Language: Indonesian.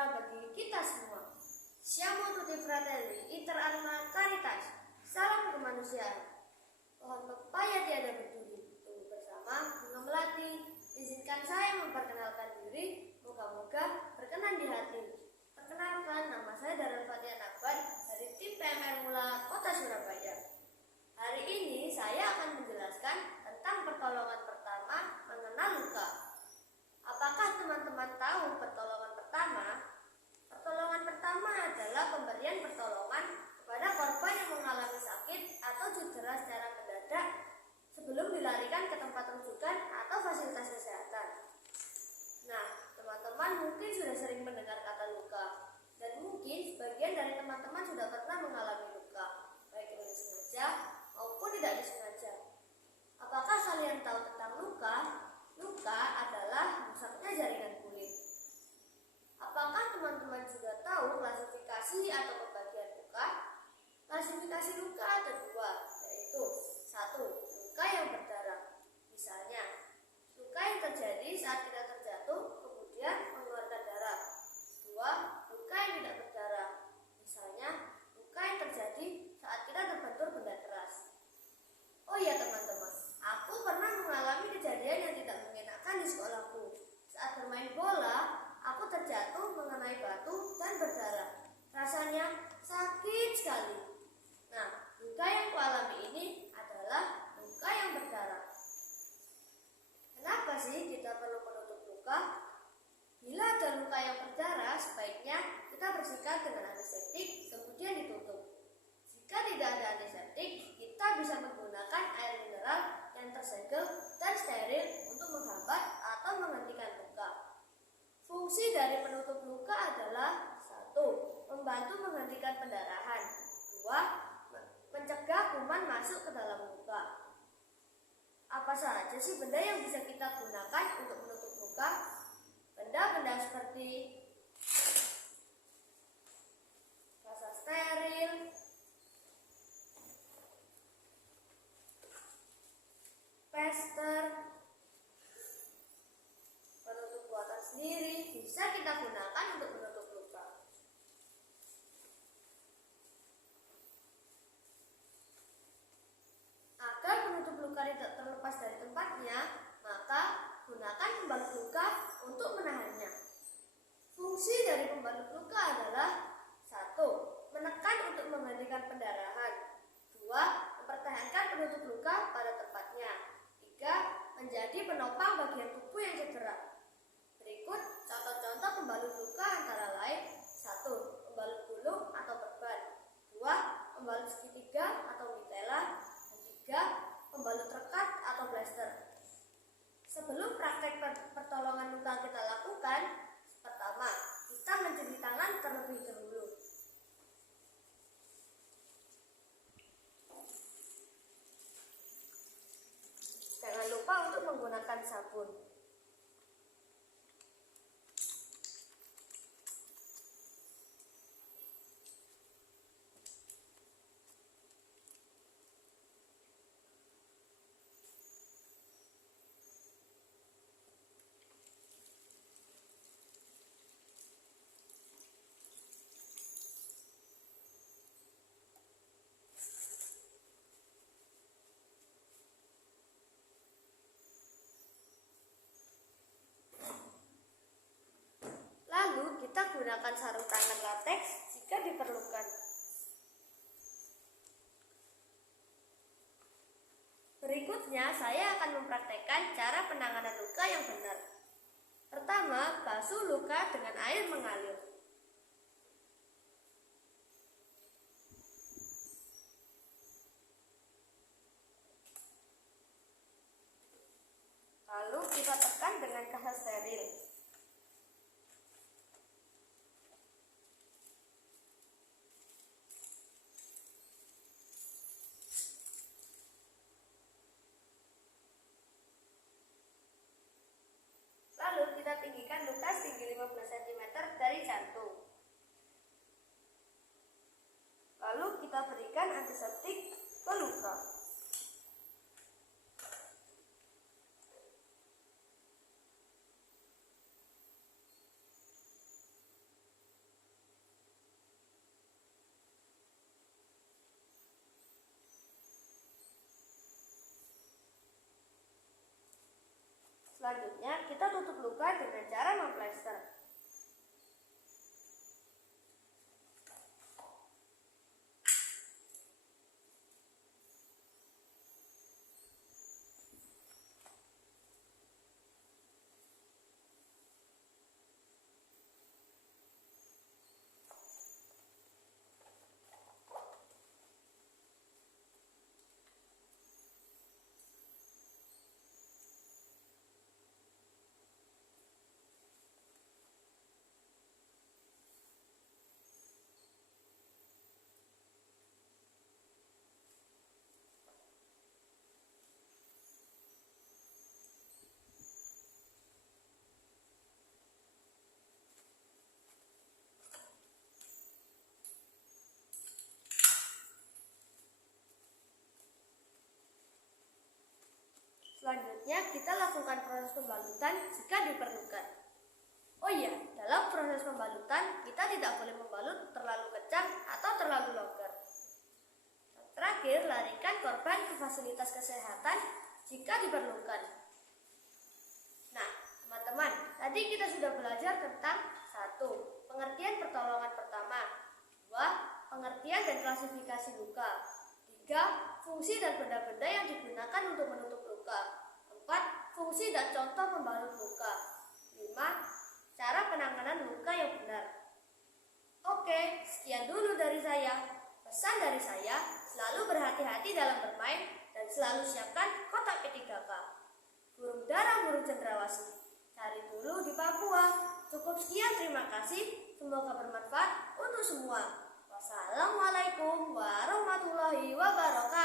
sejahtera bagi kita semua. Siamo tutti fratelli, iter anima caritas. Salam kemanusiaan. Pohon pepaya tiada berduri, tumbuh bersama bunga melati. Izinkan saya memperkenalkan diri, moga-moga berkenan di hati. Perkenalkan, nama saya Darul Fatia Nakbar dari tim PMR Mula Kota Surabaya. Hari ini saya akan menjelaskan tentang pertolongan pertama mengenal luka. Apakah teman-teman tahu pertolongan pertama? Pertolongan pertama adalah pemberian pertolongan kepada korban yang mengalami sakit atau cedera secara mendadak sebelum dilarikan ke tempat rujukan atau fasilitas kesehatan. Nah, teman-teman mungkin sudah sering mendengar kata luka, dan mungkin sebagian dari teman-teman sudah pernah mengalami luka, baik dengan sengaja maupun tidak disengaja. Apakah kalian tahu tentang luka? Luka adalah rusaknya jaringan kulit. Apakah teman-teman juga tahu klasifikasi atau pembagian luka? Klasifikasi luka ada dua, yaitu 1. Luka yang berdarah. Misalnya, luka yang terjadi saat kita terjatuh kemudian mengeluarkan darah. 2. Luka yang tidak berdarah. Misalnya, luka yang terjadi saat kita terbentur benda keras. Oh iya teman-teman, aku pernah mengalami kejadian yang tidak mengenakan di sekolahku. Saat bermain bola, aku terjatuh mengenai batu dan berdarah. Rasanya sakit sekali. Nah, luka yang kualami ini adalah luka yang berdarah. Kenapa sih kita perlu menutup luka? Bila ada luka yang berdarah, sebaiknya kita bersihkan dengan antiseptik kemudian ditutup. Jika tidak ada antiseptik, kita bisa menggunakan air mineral yang tersegel dan steril untuk menghambat atau menghentikan luka. Fungsi dari penutup luka adalah 1. Membantu menghentikan pendarahan. 2. Mencegah kuman masuk ke dalam luka. Apa saja sih benda yang bisa kita gunakan untuk menutup luka? Benda-benda seperti rasa steril, plester, penutup buatan sendiri bisa kita gunakan untuk menutup luka. Agar penutup luka tidak terlepas dari tempatnya, maka gunakan pembalut luka untuk menahannya. Fungsi dari pembalut luka adalah 1. Menekan untuk menghentikan pendarahan. 2. Mempertahankan penutup luka pada tempatnya. 3. Menjadi penopang bagian tubuh yang cedera. Berikut contoh-contoh pembalut luka antara lain: 1. Pembalut gulung atau perban. 2. Pembalut segitiga atau mitela. 3. Pembalut rekat atau plester. Sebelum praktek pertolongan luka kita lakukan, pertama, kita mencuci tangan terlebih dahulu. Jangan lupa untuk menggunakan sabun. Lalu kita gunakan sarung tangan latex jika diperlukan. Berikutnya saya akan mempraktekkan cara penanganan luka yang benar. Pertama, basuh luka dengan air mengalir. Lalu kita tekan dengan kaca steril. Lalu kita tinggikan luka setinggi 15 cm dari jantung. Lalu kita berikan antiseptik ke luka. Selanjutnya, kita tutup luka dengan cara memplester. Selanjutnya, kita lakukan proses pembalutan jika diperlukan. Oh iya, dalam proses pembalutan, kita tidak boleh membalut terlalu kencang atau terlalu longgar. Terakhir, larikan korban ke fasilitas kesehatan jika diperlukan. Nah, teman-teman, tadi kita sudah belajar tentang 1. Pengertian pertolongan pertama, 2. Pengertian dan klasifikasi luka, 3. Fungsi dan benda-benda yang digunakan untuk menutup luka, 4. Fungsi dan contoh membalut luka, 5. Cara penanganan luka yang benar. Oke, sekian dulu dari saya. Pesan dari saya, selalu berhati-hati dalam bermain dan selalu siapkan kotak P3K. Burung dara burung cendrawasih, cari dulu di Papua. Cukup sekian, terima kasih. Semoga bermanfaat untuk semua. Wassalamualaikum warahmatullahi wabarakatuh.